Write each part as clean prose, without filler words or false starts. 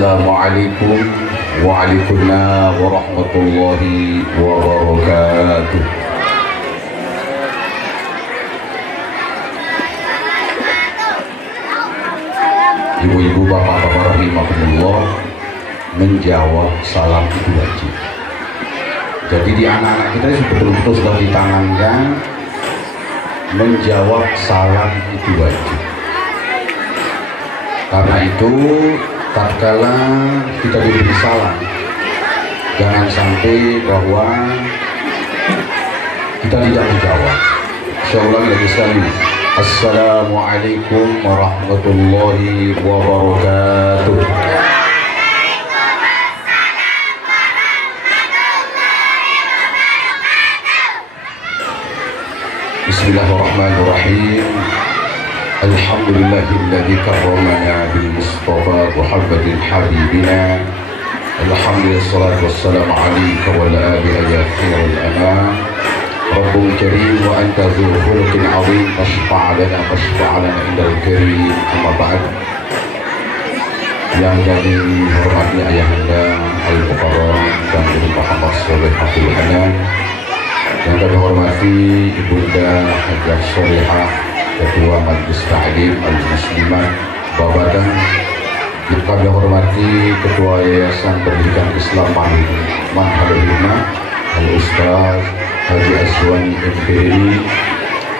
Assalamualaikum waalaikumsalam warahmatullahi wabarakatuh. Ibu-ibu, bapak-bapak rahimahumullah, menjawab salam itu wajib. Jadi di anak-anak kita betul-betul sudah ditanamkan menjawab salam itu wajib. Karena itu tatkala kita diberi salam, jangan sampai bahwa kita tidak menjawab. Saya ulangi lagi sekali. Assalamualaikum warahmatullahi wabarakatuh. Bismillahirrahmanirrahim. Alhamdulillahilladzi karramana bil Mustafa Muhammadin habibina. Alhamdulillah, salatu wassalamu alayka wa ala alihi ya khairul anam. Rabbul karim wa anta dzul khuluqin azim, fashfa' lana indal karim. Amma ba'd. Yang kami hormati ayahanda Al-Mukarram dan Ibu Muhammad Shalih Abdul Hanan, yang kami hormati Ibunda Hajjah Sholihah, Ketua Majelis Ta'lim Al-Muslimat Babadan, yang kami hormati Ketua Yayasan Pendidikan Islam Manhalul Himah Al-Ustaz Haji Aswani MPI,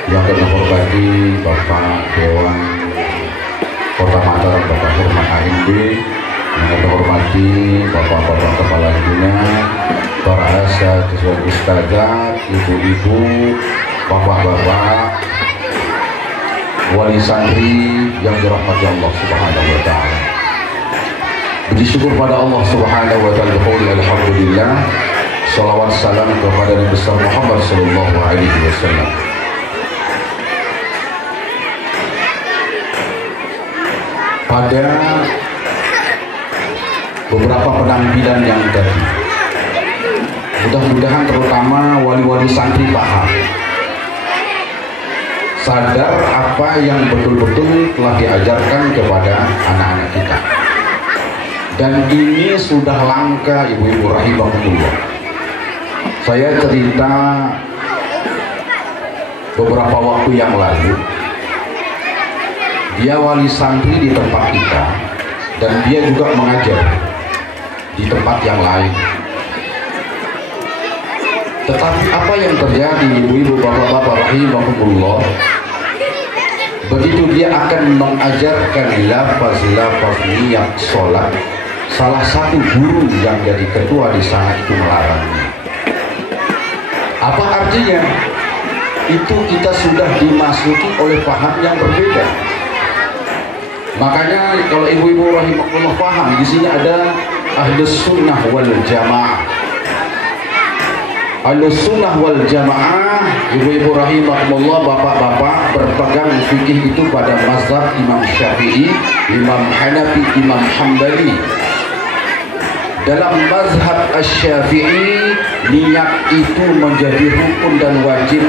yang kami hormati Bapak Dewan Kota Mataram Bapak Herman AMB, yang kami hormati Bapak-Bapak Kepala Dinas, para asatidz, ustadzat, ibu-ibu, bapak-bapak, wali santri yang dirahmati Allah Subhanahu wa taala. Puji syukur pada Allah Subhanahu wa taala. Alhamdulillah. Salawat salam kepada Nabi besar Muhammad sallallahu alaihi wasallam. Pada beberapa penampilan yang tadi, mudah-mudahan terutama wali-wali santri paham, sadar apa yang betul-betul telah diajarkan kepada anak-anak kita. Dan ini sudah langka, ibu-ibu rahimahumullah. Saya cerita beberapa waktu yang lalu, dia wali santri di tempat kita dan dia juga mengajar di tempat yang lain. Tetapi apa yang terjadi, ibu-ibu, bapak-bapak rahimahumullah, begitu dia akan mengajarkan lafaz-lafaz niat sholat, salah satu guru yang jadi ketua di sana itu melarangnya. Apa artinya? Itu kita sudah dimasuki oleh paham yang berbeda. Makanya kalau ibu-ibu rahimahullah paham, di sini ada Ahlus Sunnah wal Jamaah. Ahlus Sunnah wal Jamaah, ibu-ibu rahimahullah, bapak-bapak, berpegang fikih itu pada mazhab Imam Syafi'i, Imam Hanafi, Imam Hambali. Dalam mazhab Asy-Syafi'i, niat itu menjadi rukun dan wajib.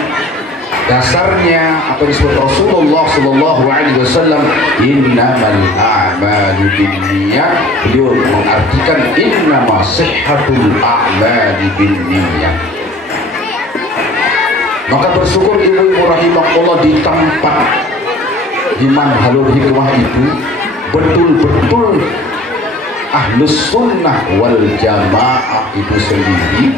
Dasarnya apa disebut Rasulullah sallallahu alaihi wasallam, innamal a'malu binniyat. Beliau mengartikan innama sihhatul a'mali binniyat. Maka bersyukur ibu-ibu rahimahullah, di tempat di Manhalul Hikmah itu betul-betul Ahlus Sunnah wal Jamaah itu sendiri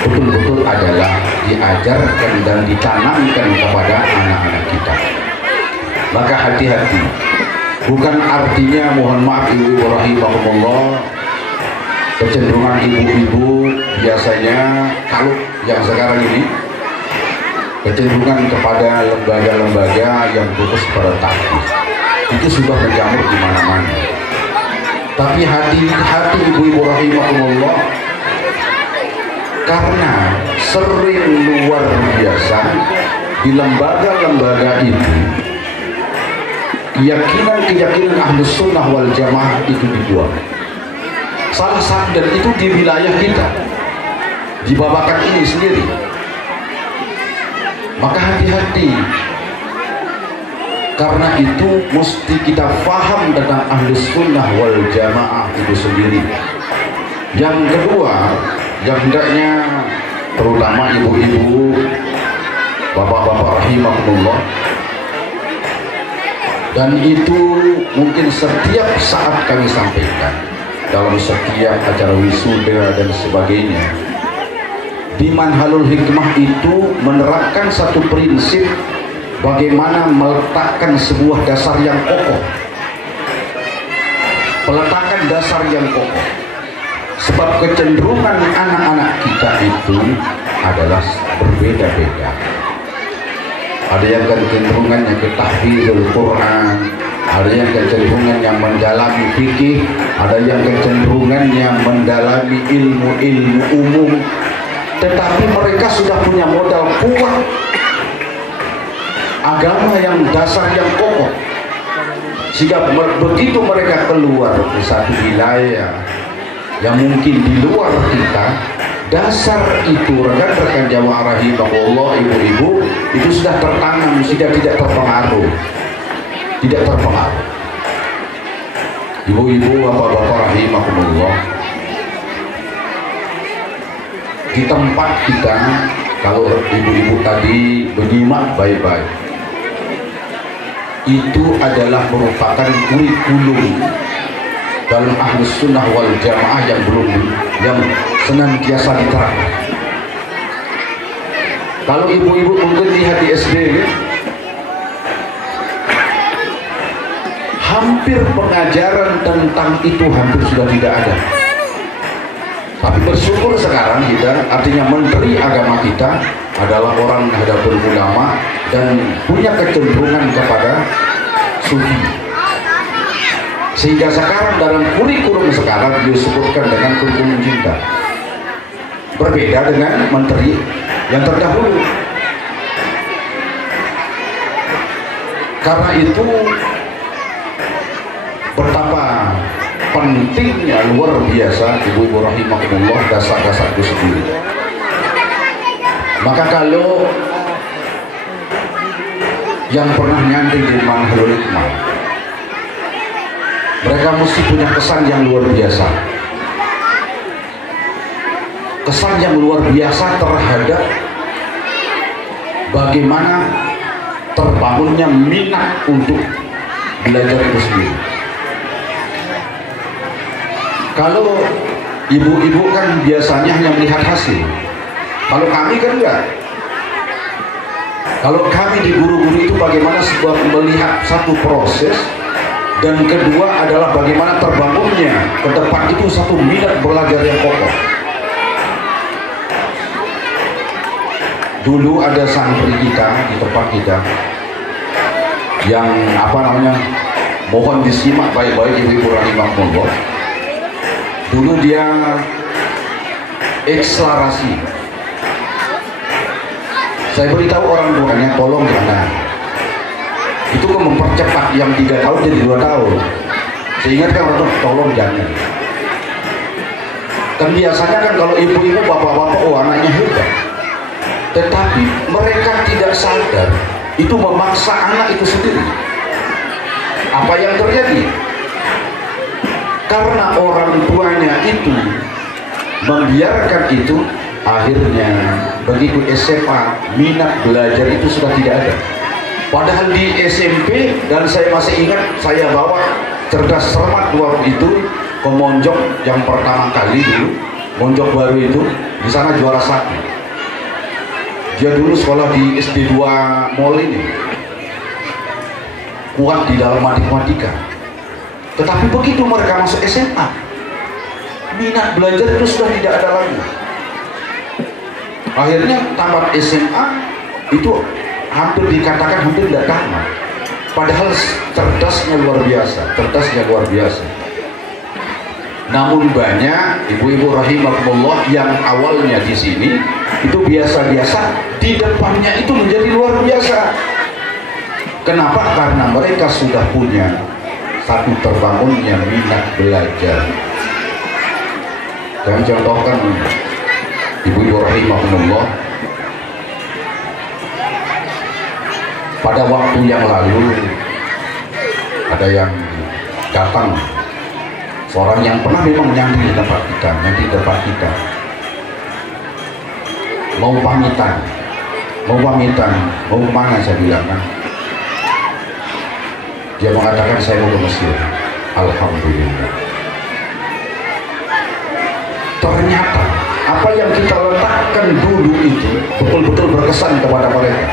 betul-betul adalah diajarkan dan ditanamkan kepada anak-anak kita. Maka hati-hati, bukan artinya, mohon maaf ibu-ibu rahimahumullah, kecenderungan ibu-ibu biasanya kalau yang sekarang ini kecenderungan kepada lembaga-lembaga yang fokus pada takfir itu sudah menjamur di mana-mana. Tapi hati-hati ibu-ibu rahimahumullah, karena sering luar biasa di lembaga-lembaga itu keyakinan Ahlus Sunnah wal Jamaah itu dibuang. Salah satu, dan itu di wilayah kita, di Babakan ini sendiri. Maka hati-hati. Karena itu mesti kita paham tentang Ahlus Sunnah wal Jamaah itu sendiri. Yang kedua, yang hendaknya terutama ibu-ibu, bapak-bapak rahimahumullah, dan itu mungkin setiap saat kami sampaikan dalam setiap acara wisuda dan sebagainya, di Manhalul Hikmah itu menerapkan satu prinsip bagaimana meletakkan sebuah dasar yang kokoh, peletakan dasar yang kokoh. Sebab kecenderungan anak-anak kita itu adalah berbeda-beda. Ada yang kecenderungannya ke tahfidzul Quran, ada yang kecenderungannya mendalami fikih, ada yang kecenderungannya mendalami ilmu-ilmu umum. Tetapi mereka sudah punya modal kuat, agama yang dasar yang kokoh, sehingga begitu mereka keluar di satu wilayah yang mungkin di luar kita, dasar itu rekan-rekan jamaah rahimahullah, ibu-ibu, itu sudah tertanam, sudah tidak terpengaruh, tidak terpengaruh. Ibu-ibu, bapak-bapak rahimahullah, di tempat kita, kalau ibu-ibu tadi menyimak baik-baik, itu adalah merupakan kurikulum dalam Ahlus Sunnah wal Jamaah yang senantiasa diterapkan. Kalau ibu-ibu mungkin lihat di SD, hampir pengajaran tentang itu hampir sudah tidak ada. Tapi bersyukur sekarang kita, artinya menteri agama kita adalah orang Nahdlatul Ulama dan punya kecenderungan kepada sufi. Sehingga sekarang dalam kurikulum sekarang disebutkan dengan kurikulum cinta, berbeda dengan menteri yang terdahulu. Karena itu betapa pentingnya luar biasa ibu-ibu rahimahumullah dasar-dasar itu sendiri. Maka kalau yang pernah nyantri di Manhalul Hikmah, mereka mesti punya kesan yang luar biasa, kesan yang luar biasa terhadap bagaimana terbangunnya minat untuk belajar itu sendiri. Kalau ibu-ibu kan biasanya hanya melihat hasil, kalau kami kan enggak. Kalau kami di guru-guru itu bagaimana sebuah melihat satu proses, dan kedua adalah bagaimana terbangunnya ke depan itu satu minat belajar yang kokoh. Dulu ada santri kita di tempat kita yang mohon disimak baik-baik ibu-ibu rahimahumullah. Dulu dia ekslarasi. Saya beritahu orang tuanya, tolong jangan. Itu kan mempercepat yang 3 tahun jadi 2 tahun. Saya ingatkan orang, tolong jangan. Kan biasanya kan kalau ibu-ibu, bapak-bapak, oh anaknya hebat. Tetapi mereka tidak sadar, itu memaksa anak itu sendiri. Apa yang terjadi? Karena orang tuanya itu membiarkan itu, akhirnya begitu SMA minat belajar itu sudah tidak ada. Padahal di SMP, dan saya masih ingat saya bawa cerdas cermat waktu itu ke Monjok yang pertama kali dulu, Monjok baru itu, di sana juara 1. Dia dulu sekolah di SD 2 Mall ini, kuat di dalam matematika. Tetapi begitu mereka masuk SMA, minat belajar itu sudah tidak ada lagi. Akhirnya tamat SMA itu hampir dikatakan hampir tidak tamat. Padahal cerdasnya luar biasa, Namun banyak ibu-ibu rahimahumullah yang awalnya di sini itu biasa-biasa, di depannya itu menjadi luar biasa. Kenapa? Karena mereka sudah punya satu terbangunnya minat belajar. Kami contohkan ibu-ibu rahimahumullah, pada waktu yang lalu ada yang datang, seorang yang pernah memang nyantri di tempat kita, mau pamitan, mau kemana saya bilang kan. Dia mengatakan saya mau ke Mesir. Alhamdulillah. Ternyata apa yang kita letakkan dulu itu betul-betul berkesan kepada mereka.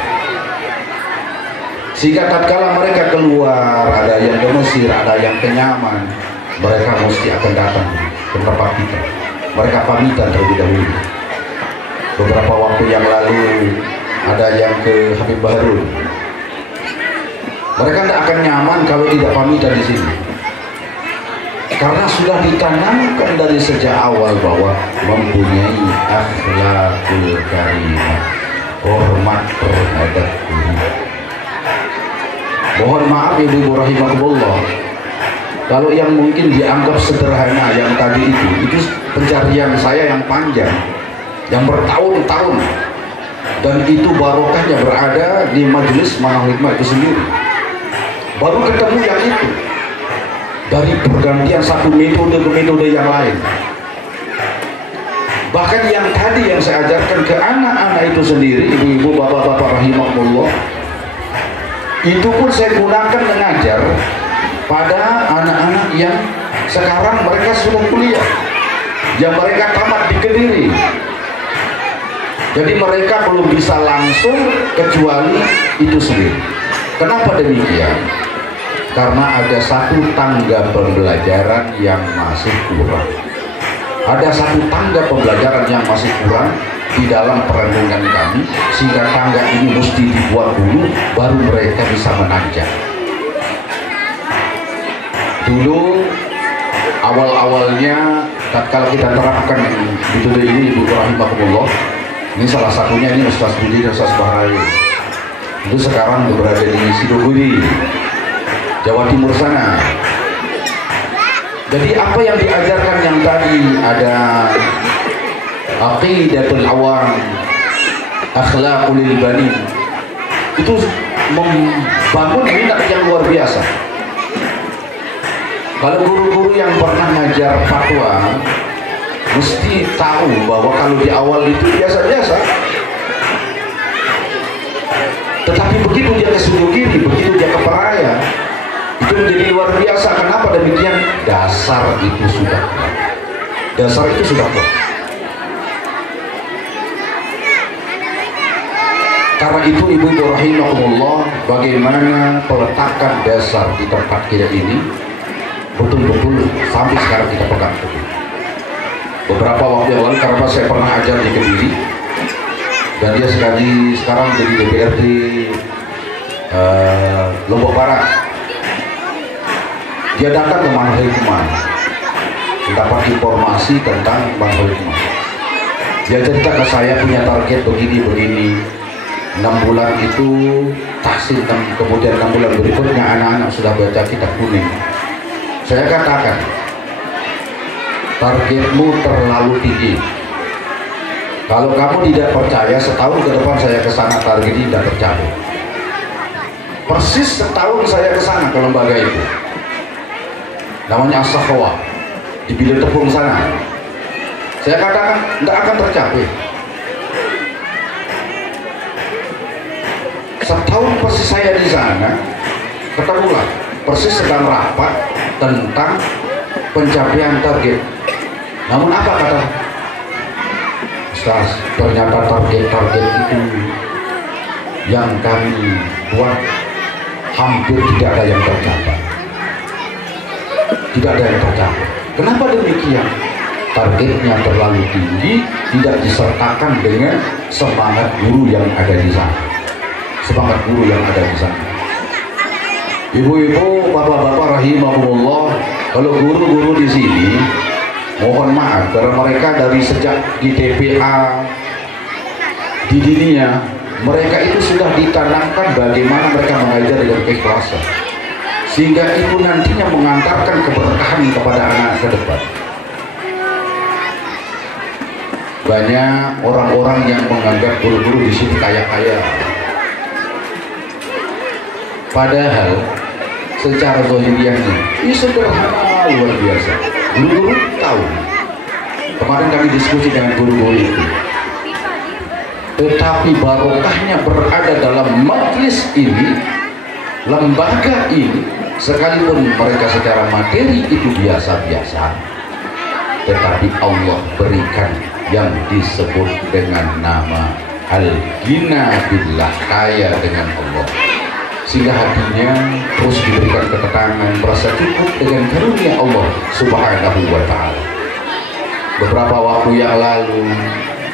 Sehingga tatkala mereka keluar, ada yang ke Mesir, ada yang ke Yaman, mereka mesti akan datang ke tempat kita. Mereka pamitan terlebih dahulu. Beberapa waktu yang lalu ada yang ke Habib Baharul. Mereka tidak akan nyaman kalau tidak pamitan di sini, karena sudah ditanamkan dari sejak awal bahwa mempunyai akhlakul karimah, hormat terhadap guru. Mohon maaf ibu-ibu rahimahullah, kalau yang mungkin dianggap sederhana yang tadi itu pencarian saya yang panjang, yang bertahun-tahun, dan itu barokahnya berada di majelis Manahul Hikmah itu sendiri. Baru ketemu yang itu, dari pergantian satu metode ke metode yang lain. Bahkan yang tadi yang saya ajarkan ke anak-anak itu sendiri, ibu-ibu, bapak-bapak rahimahullah, itu pun saya gunakan mengajar pada anak-anak yang sekarang mereka sudah kuliah, yang mereka tamat di Kediri. Jadi mereka belum bisa langsung kecuali itu sendiri. Kenapa demikian? Karena ada satu tangga pembelajaran yang masih kurang. Ada satu tangga pembelajaran yang masih kurang di dalam perenungan kami, sehingga tangga ini mesti dibuat dulu, baru mereka bisa menanjak. Dulu awal-awalnya tatkala kita terapkan metode ini, ibu rahimahullah, ini salah satunya ini Ustaz Budi dan Ustaz Bahrain. Itu sekarang berada di Sidoguri, Jawa Timur sana. Jadi apa yang diajarkan yang tadi, ada aqidatul awam, akhlaqul bani, itu membangun minat yang luar biasa. Kalau guru-guru yang pernah ngajar fatwa mesti tahu bahwa kalau di awal itu biasa-biasa, tetapi begitu dia ke Sidogiri, begitu dia ke Peraya, itu menjadi luar biasa. Kenapa demikian? Dasar itu sudah kuat. Karena itu ibu rahimahullah, bagaimana peletakan dasar di tempat kita ini betul-betul sampai sekarang kita pegang teguh. Beberapa waktu yang lalu, karena saya pernah ajar di Kediri, dan dia sekarang jadi DPRD Lombok Barat. Dia datang ke Manahul Hikmah, mendapat informasi tentang Manahul Hikmah. Dia cerita ke saya punya target begini, 6 bulan itu tahsin, kemudian 6 bulan berikutnya anak-anak sudah baca kitab kuning. Saya katakan, targetmu terlalu tinggi. Kalau kamu tidak percaya, setahun ke depan saya ke sana, target ini tidak tercapai. Persis setahun saya ke sana ke lembaga itu, namanya As-Sakhawah, di Bilir Tepung sana. Saya katakan tidak akan tercapai. Setahun persis saya di sana, ketemulah persis sedang rapat tentang pencapaian target. Namun apa kata Ustaz, ternyata target-target itu yang kami buat hampir tidak ada yang tercapai. Kenapa demikian? Targetnya terlalu tinggi, tidak disertakan dengan semangat guru yang ada di sana. Ibu-ibu, bapak-bapak rahimahullah, kalau guru-guru di sini, mohon maaf, karena mereka dari sejak di TPA, di dunia, mereka itu sudah ditanamkan bagaimana mereka mengajar dengan keikhlasan, sehingga itu nantinya mengantarkan keberkahan kepada anak ke depan. Banyak orang-orang yang menganggap guru-guru di sini kaya-kaya. Padahal secara zahiriahnya ini sederhana luar biasa. Guru-guru tahu. Kemarin kami diskusi dengan guru-guru itu. Tetapi barokahnya berada dalam majelis ini, lembaga ini, sekalipun mereka secara materi itu biasa-biasa, tetapi Allah berikan yang disebut dengan nama Al-Ghina Billah, kaya dengan Allah, sehingga hatinya terus diberikan ketenangan, merasa cukup dengan karunia Allah Subhanahu wa ta'ala. Beberapa waktu yang lalu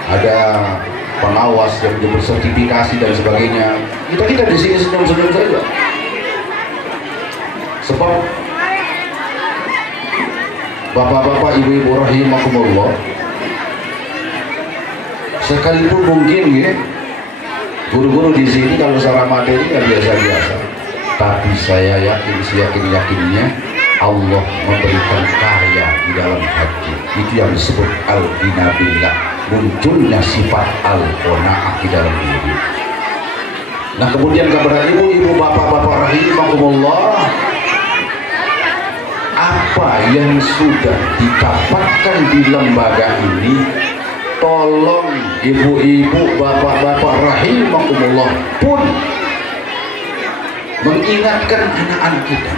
ada pengawas yang bersertifikasi dan sebagainya. Kita di sini senyum-senyum saja. Sebab bapak-bapak, ibu-ibu rahimakumullah, sekalipun mungkin ya, guru-guru di sini kalau secara materi ya biasa-biasa, tapi saya yakinnya Allah memberikan kaya di dalam hati. Itu yang disebut al-ghina billah, munculnya sifat al-qanaah di dalam diri. Nah, kemudian kepada ibu-ibu, bapak-bapak rahimakumullah, apa yang sudah didapatkan di lembaga ini, tolong ibu-ibu, bapak-bapak rahimakumullah pun mengingatkan anak-anak kita,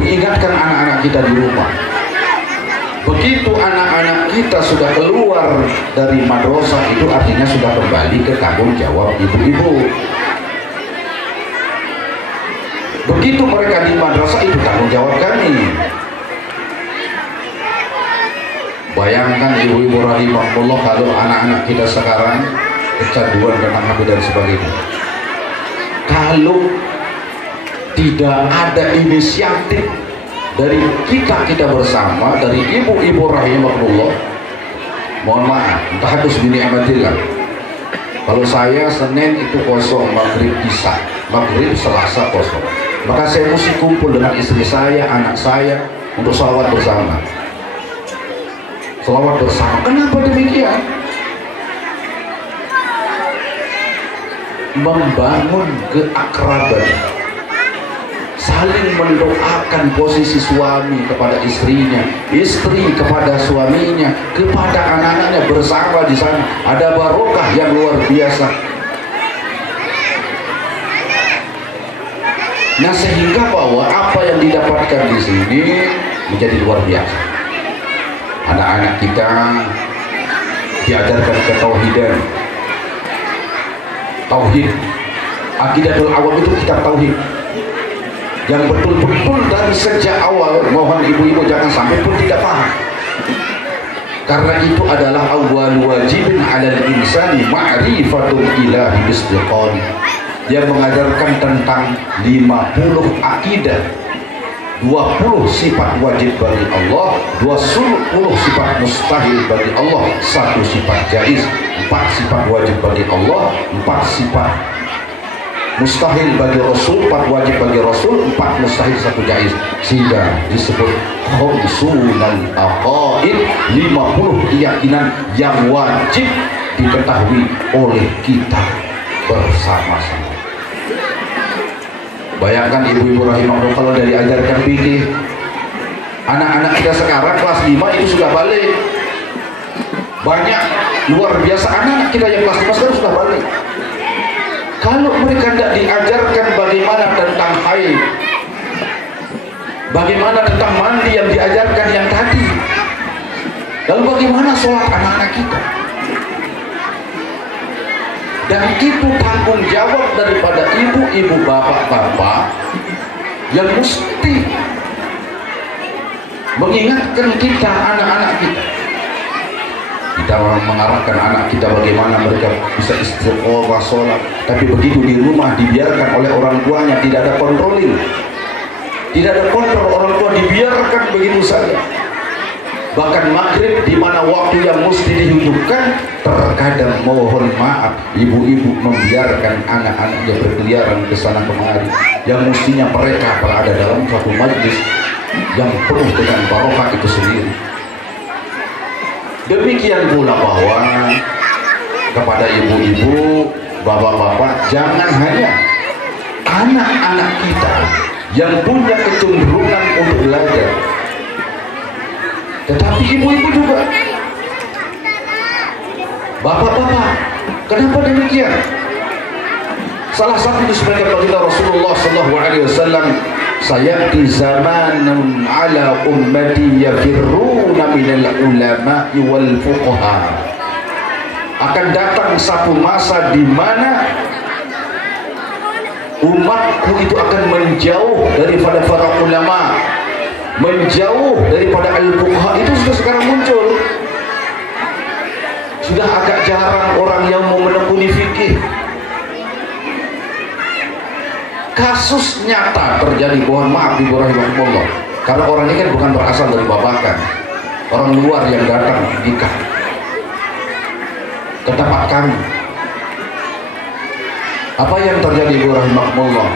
mengingatkan anak-anak kita di rumah. Begitu anak-anak kita sudah keluar dari madrasah, itu artinya sudah kembali ke tanggung jawab ibu-ibu. Begitu mereka di madrasah, itu tanggung jawab kami. Bayangkan ibu-ibu rahimahullah kalau anak-anak kita sekarang kecanduan dengan HP dan sebagainya. Kalau tidak ada inisiatif dari kita bersama, dari ibu-ibu rahimahullah, mohon maaf, tahadus bi ni'matillah. Kalau saya Senin itu kosong, maghrib Isya, maghrib Selasa kosong, maka saya mesti kumpul dengan istri saya, anak saya untuk sholawat bersama. Sholawat bersama. Kenapa demikian? Membangun keakraban, saling mendoakan posisi suami kepada istrinya, istri kepada suaminya, kepada anak-anaknya bersama di sana. Ada barokah yang luar biasa. Nah, sehingga bahwa apa yang didapatkan di sini menjadi luar biasa. Anak-anak kita diajarkan ketauhidan, tauhid, aqidatul awam itu kitab tauhid yang betul-betul dari sejak awal. Mohon ibu-ibu jangan sampai pun tidak paham, karena itu adalah awwal wajibin 'alal insani ma'rifatul ilahi istiqani, yang mengajarkan tentang 50 akidah, 20 sifat wajib bagi Allah, 20 sifat mustahil bagi Allah, 1 sifat jaiz, 4 sifat wajib bagi Allah, 4 sifat mustahil bagi Rasul, 4 wajib bagi Rasul, 4 mustahil, 1 jaiz, sehingga disebut khamsunal aqaid, 50 keyakinan yang wajib diketahui oleh kita bersama-sama. Bayangkan ibu-ibu rahimahullah kalau dari ajarkan fikih, anak-anak kita sekarang kelas 5 itu sudah balik. Banyak, luar biasa anak-anak kita yang kelas 5 sekarang sudah balik. Kalau mereka tidak diajarkan bagaimana tentang haid, bagaimana tentang mandi yang diajarkan yang tadi, lalu bagaimana sholat anak-anak kita? Dan itu tanggung jawab daripada ibu-ibu, bapak-bapak yang mesti mengingatkan kita, anak-anak kita. Kita mengarahkan anak kita bagaimana mereka bisa istiqomah sholat, tapi begitu di rumah dibiarkan oleh orang tuanya, tidak ada kontrolin, tidak ada kontrol orang tua, dibiarkan begitu saja. Bahkan maghrib di mana waktu yang mesti dihidupkan, terkadang mohon maaf ibu-ibu membiarkan anak-anaknya berkeliaran ke sana kemari, yang mestinya mereka berada dalam suatu majlis yang penuh dengan barokah itu sendiri. Demikian pula bahwa kepada ibu-ibu, bapak-bapak, jangan hanya anak-anak kita yang punya kecenderungan untuk belajar. Tetapi ibu-ibu juga, bapak-bapak, kenapa demikian? Salah satu disebutkan baginda Rasulullah SAW, sayati zamanun ala ummati yafirruna minal ulama'i wal fuqaha. Akan datang satu masa di mana umatku itu akan menjauh daripada para ulama, menjauh daripada al-fuqaha. Itu sudah sekarang muncul. Sudah agak jarang orang yang mau menekuni fikih. Kasus nyata terjadi, mohon maaf Ibu rahimahullah, karena orang ini kan bukan berasal dari Babakan, orang luar yang datang nikah ke tempat kami. Apa yang terjadi Ibu rahimahullah?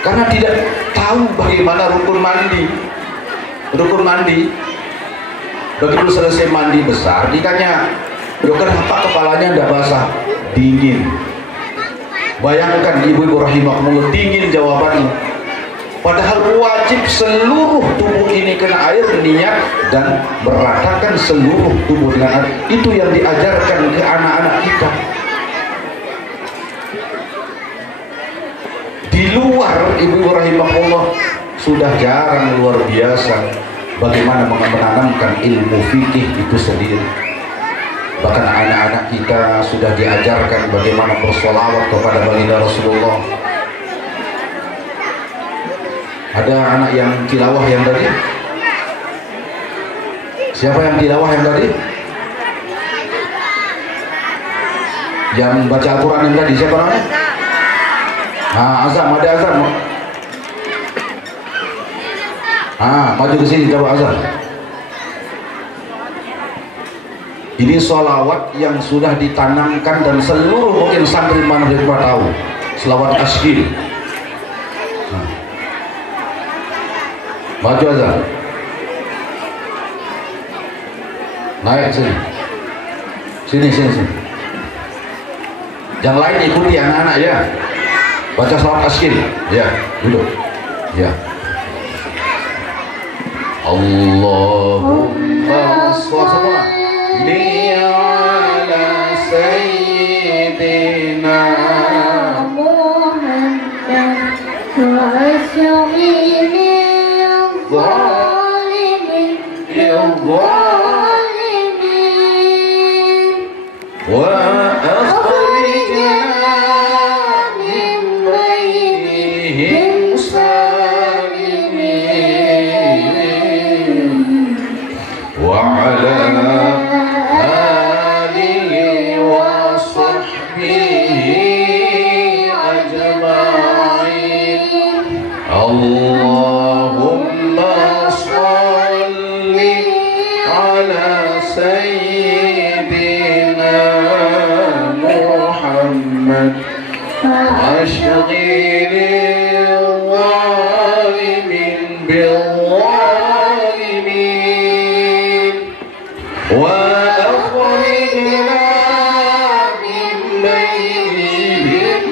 Karena tidak tahu bagaimana rukun mandi. Rukun mandi, begitu selesai mandi besar, ditanya, "Loh, kenapa kepalanya tidak basah?" Dingin. Bayangkan ibu-ibu rahimahullah, dingin jawabannya. Padahal wajib seluruh tubuh ini kena air, niat dan meratakan seluruh tubuh dengan air. Itu yang diajarkan ke anak-anak kita. Di luar ibu-ibu rahimahullah sudah jarang, luar biasa bagaimana menanamkan ilmu fikih itu sendiri. Bahkan anak-anak kita sudah diajarkan bagaimana bersolawat kepada baginda Rasulullah. Ada anak yang tilawah yang tadi? Siapa yang tilawah yang tadi? Yang baca Al-Quran yang tadi, siapa namanya? Azam, ada Azam. Maju ke sini, coba Azam. Ini sholawat yang sudah ditanamkan dan seluruh mungkin santri mana tahu. Sholawat Ashgil. Maju aja. Naik sini. Sini. Yang lain ikuti anak-anak ya. Baca sholawat Ashgil. Ya, duduk. Ya. Allahumma sholli ala sayyidina Muhammad wa asyghilil zalimin wa akhrijna min bainihim salimin wa ala Allahumma sholli ala sayyidina Muhammad ashghilil zalimin bil zalimin wa akhrijna min bainihim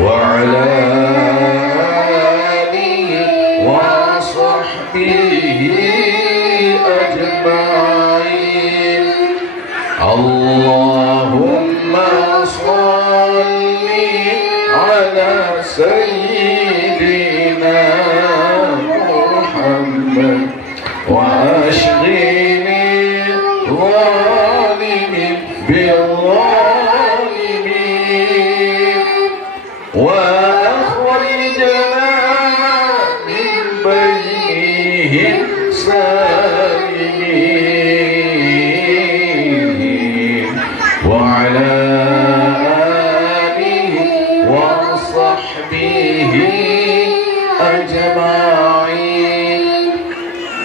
وعلى آله وصحبه أجمعين اللهم صل على سيدنا محمد وأشغل الظالمين بالظالمين وأخرجنا من بينهم سالمين وعلى آله وصحبه أجمعين.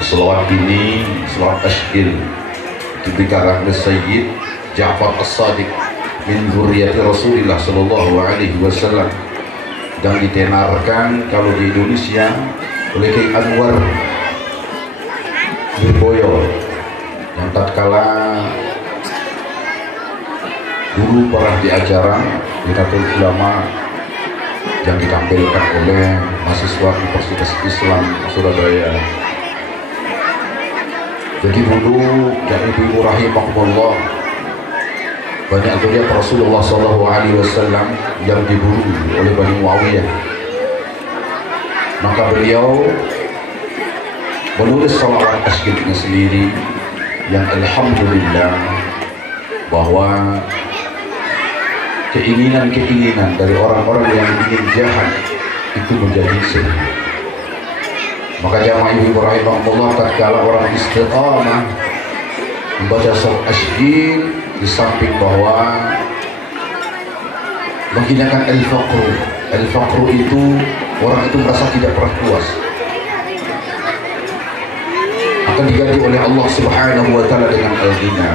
Selawat ini, selawat Ashgil dikarang oleh Sayyid Ja'far As-Sadiq min dzurriyyati Rasulillah sallallahu alaihi wasallam, dan ditenarkan kalau di Indonesia oleh Kiai Anwar Lirboyo yang tatkala Dulu pernah di acara Nahdlatul Ulama yang ditampilkan oleh mahasiswa Universitas Islam Surabaya. Jadi dulu yang ibu-ibu rahimahumullah, banyak zuriat Rasulullah SAW yang dibunuh oleh Bani Muawiyah. Maka beliau menulis salawat tasbihnya sendiri yang alhamdulillah bahwa keinginan-keinginan dari orang-orang yang ingin jahat itu menjadi sirna. Maka jamaah ibu rahimahumullah, tatkala orang istiqamah membaca surat Asy-Syin, di samping bahwa menghinakan al-faqru itu orang itu merasa tidak pernah puas, akan diganti oleh Allah Subhanahu wa taala dengan al-ghina.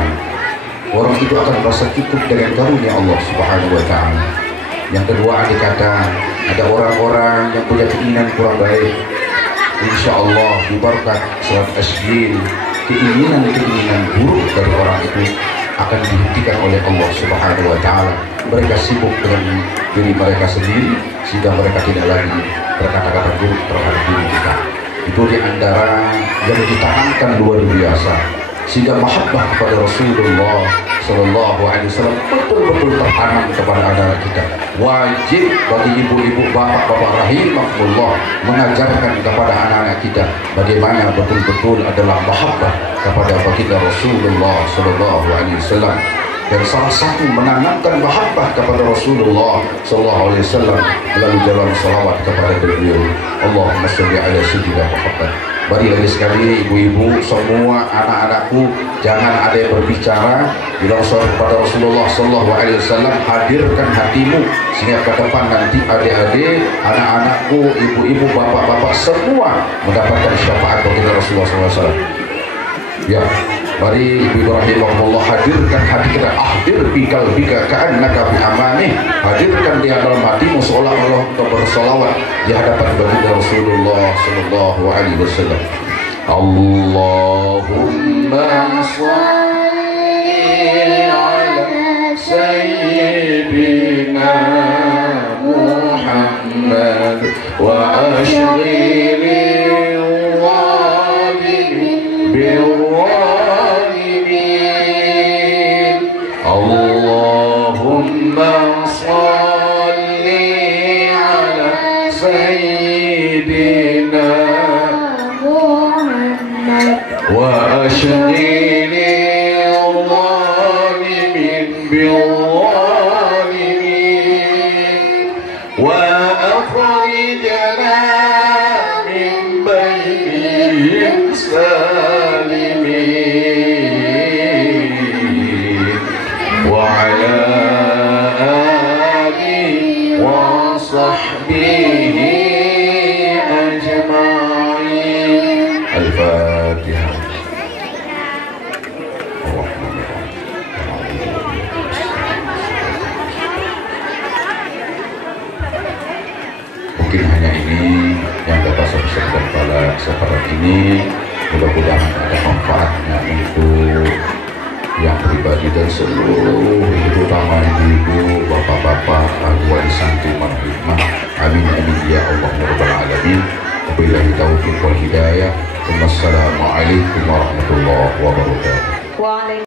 Orang itu akan merasa cukup dengan karunia Allah Subhanahu wa taala. Yang kedua, andai kata ada orang-orang yang punya keinginan kurang baik, insya Allah di berkat surat Asy-Syin, keinginan-keinginan buruk dari orang itu akan dihentikan oleh Allah Subhanahu wa taala. Mereka sibuk dengan diri mereka sendiri sehingga mereka tidak lagi berkata-kata buruk terhadap diri kita. Itu di antara yang ditanamkan luar biasa, sehingga mahabbah kepada Rasulullah Sallallahu Alaihi Wasallam betul-betul tertanam kepada anak kita. Wajib bagi ibu-ibu, bapak-bapak rahimahullah mengajarkan kepada anak-anak kita bagaimana betul-betul adalah mahabbah kepada baginda Rasulullah Sallallahu Alaihi Wasallam. Dan salah satu menanamkan mahabbah kepada Rasulullah Sallallahu Alaihi Wasallam melalui jalan salawat kepada beliau. Allahumma sholli ala sayyidina Muhammad. Mari lagi sekali ibu-ibu, semua anak-anakku, jangan ada yang berbicara bilang salawat kepada Rasulullah Sallallahu Alaihi Wasallam. Hadirkan hatimu sehingga ke depan nanti adik-adik, anak-anakku, ibu-ibu, bapak-bapak semua mendapatkan syafaat baginda Rasulullah SAW. Ya, mari ibu rahimahullah, hadirkan hati kita. Ahdir bikal bika ka'annaka bi amani. Hadirkan di dalam hatimu seolah-olah untuk bersalawat di hadapan baginda Rasulullah sallallahu alaihi wasallam. Allahumma shalli ala sayyidina Muhammad wa ashghil Allahumma salli ala sayyidina Muhammad wa ashghilil zalimin bil-zalimin wa akhrijna min bainihim salimin wa ala alihi wa sahbihi ajma'in. Al-Fatihah. Mungkin hanya ini yang dapat saya sampaikan pada kesempatan ini. Mudah-mudahan ada manfaatnya untuk yang pribadi dan seluruh, terutama ibu, bapak-bapak, warisan tuman hikmah. Amin amin ya Allah ya rabbal alamin. Wabillahi taufiq wal hidayah. Wassalamualaikum warahmatullahi wabarakatuh.